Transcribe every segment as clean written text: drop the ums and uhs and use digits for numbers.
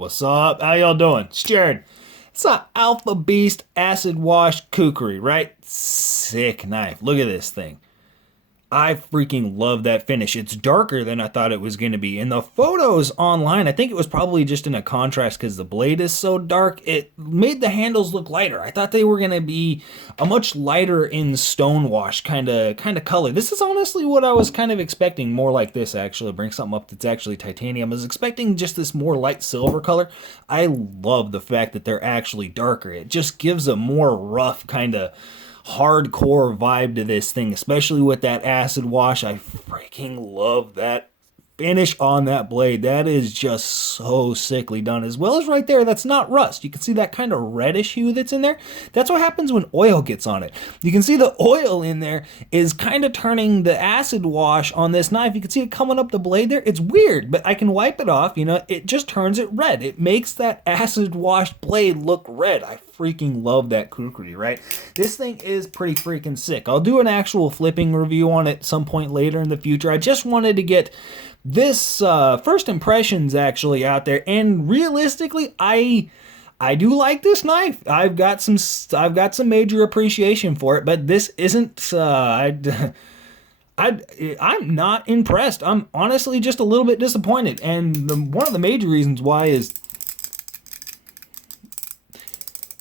What's up? How y'all doing? It's Jared. It's a Alpha Beast acid wash kukri, right? Sick knife. Look at this thing. I freaking love that finish. It's darker than I thought it was going to be. In the photos online, I think it was probably just in a contrast because the blade is so dark. It made the handles look lighter. I thought they were going to be a much lighter in stonewash kind of color. This is honestly what I was kind of expecting. More like this, actually. Bring something up that's actually titanium. I was expecting just this more light silver color. I love the fact that they're actually darker. It just gives a more rough kind of hardcore vibe to this thing, especially with that acid wash. I freaking love that finish on that blade. That is just so sickly done. As well as right there, that's not rust. You can see that kind of reddish hue that's in there. That's what happens when oil gets on it. You can see the oil in there is kind of turning the acid wash on this knife. You can see it coming up the blade there. It's weird, but I can wipe it off. You know, it just turns it red. It makes that acid wash blade look red. I freaking love that kukri, right? This thing is pretty freaking sick. I'll do an actual flipping review on it some point later in the future. I just wanted to get this first impressions actually out there, and realistically, I do like this knife. I've got some major appreciation for it, but this isn't. I'm not impressed. I'm honestly just a little bit disappointed, and one of the major reasons why is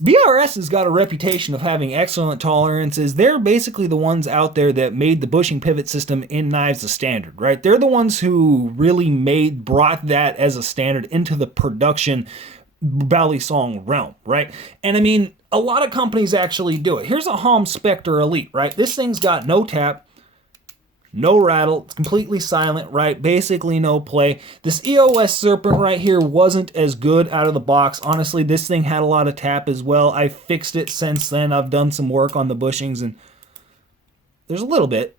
BRS has got a reputation of having excellent tolerances. They're basically the ones out there that made the bushing pivot system in knives a standard, right? They're the ones who really brought that as a standard into the production balisong realm, right? And I mean, a lot of companies actually do it. Here's a Halm Spectre Elite, right? This thing's got no tap, no rattle, it's completely silent, right? Basically no play. This EOS Serpent right here wasn't as good out of the box. Honestly, this thing had a lot of tap as well. I fixed it since then. I've done some work on the bushings, and there's a little bit.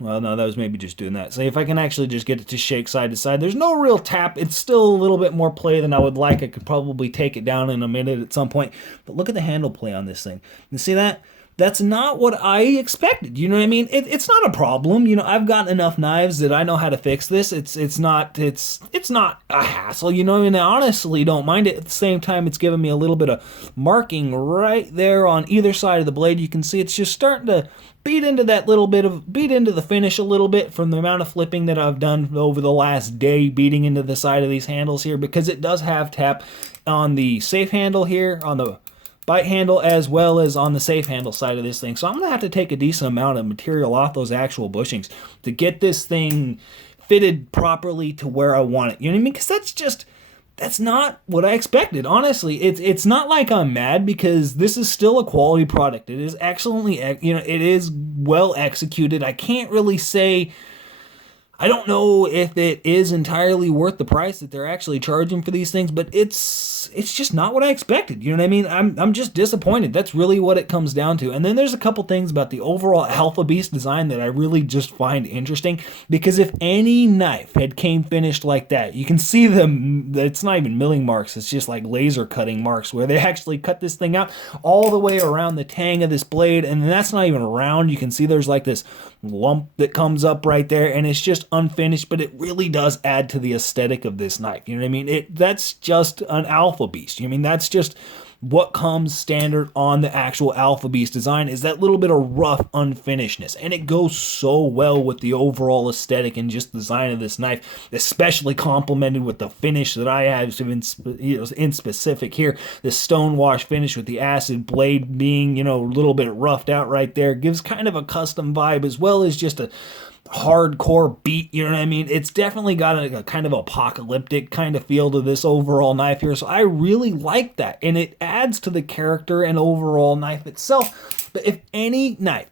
Well, no, that was maybe just doing that. So if I can actually just get it to shake side to side, there's no real tap. It's still a little bit more play than I would like. I could probably take it down in a minute at some point. But look at the handle play on this thing. You see that? That's not what I expected. You know what I mean? It's not a problem. You know, I've got enough knives that I know how to fix this. It's not a hassle. You know, and I honestly don't mind it. At the same time, it's giving me a little bit of marking right there on either side of the blade. You can see it's just starting to beat into the finish a little bit from the amount of flipping that I've done over the last day, beating into the side of these handles here, because it does have tap on the safe handle here, on the bite handle, as well as on the safe handle side of this thing. So I'm going to have to take a decent amount of material off those actual bushings to get this thing fitted properly to where I want it. You know what I mean? Because that's not what I expected. Honestly, it's not like I'm mad, because this is still a quality product. It is excellently, it is well executed. I can't really say, I don't know if it is entirely worth the price that they're actually charging for these things, but it's just not what I expected. You know what I mean? I'm just disappointed. That's really what it comes down to. And then there's a couple things about the overall Alpha Beast design that I really just find interesting, because if any knife had came finished like that, you can see it's not even milling marks, it's just like laser cutting marks, where they actually cut this thing out all the way around the tang of this blade, and that's not even round. You can see there's like this lump that comes up right there, and it's just unfinished, but it really does add to the aesthetic of this knife. You know what I mean? That's just an Alpha Beast. You know what I mean? That's just what comes standard on the actual Alpha Beast design, is that little bit of rough unfinishedness, and it goes so well with the overall aesthetic and just design of this knife, especially complemented with the finish that I have in specific here. This stonewash finish with the acid blade being, a little bit roughed out right there, gives kind of a custom vibe, as well as just a hardcore beat. You know what I mean? It's definitely got a kind of apocalyptic kind of feel to this overall knife here, so I really like that, and it adds to the character and overall knife itself. But if any knife,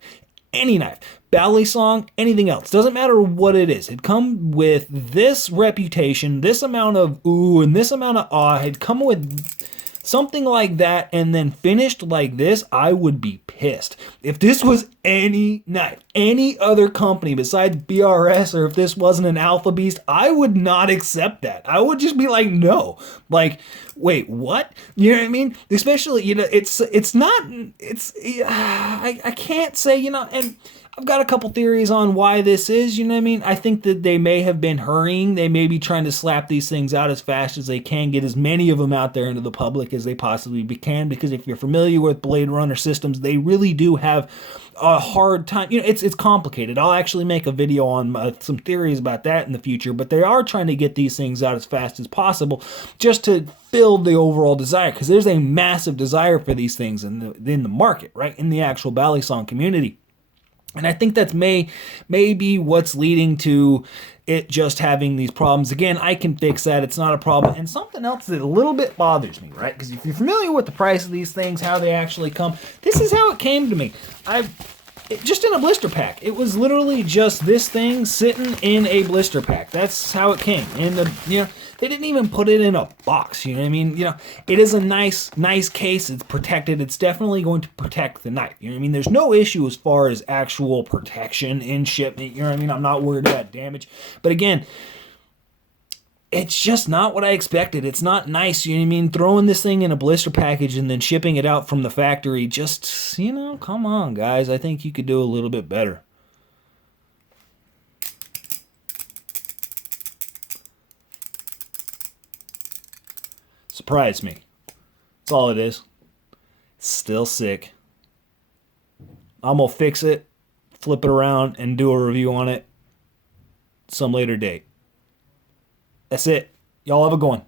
balisong, anything else, doesn't matter what it is, had come with this reputation, this amount of ooh and this amount of ah, had come with something like that and then finished like this, I would be pissed. If this was any knife, any other company besides BRS, or if this wasn't an Alpha Beast, I would not accept that. I would just be like, no. Like, wait, what? You know what I mean? Especially, I can't say, and I've got a couple theories on why this is, you know what I mean? I think that they may have been hurrying. They may be trying to slap these things out as fast as they can, get as many of them out there into the public as they possibly can, because if you're familiar with Blade Runner systems, they really do have a hard time. You know, it's complicated. I'll actually make a video on some theories about that in the future, but they are trying to get these things out as fast as possible just to build the overall desire, because there's a massive desire for these things in the market, right? In the actual balisong community. And I think that's maybe what's leading to it just having these problems. Again, I can fix that. It's not a problem. And something else that a little bit bothers me, right? Because if you're familiar with the price of these things, how they actually come, this is how it came to me. Just in a blister pack. It was literally just this thing sitting in a blister pack. That's how it came. And they didn't even put it in a box. You know what I mean? It is a nice case. It's protected. It's definitely going to protect the knife. You know what I mean? There's no issue as far as actual protection in shipment. You know what I mean? I'm not worried about damage. But again, it's just not what I expected. It's not nice, you know what I mean? Throwing this thing in a blister package and then shipping it out from the factory, just, come on, guys. I think you could do a little bit better. Surprised me. That's all it is. It's still sick. I'm going to fix it, flip it around, and do a review on it some later date. That's it. Y'all have a good one.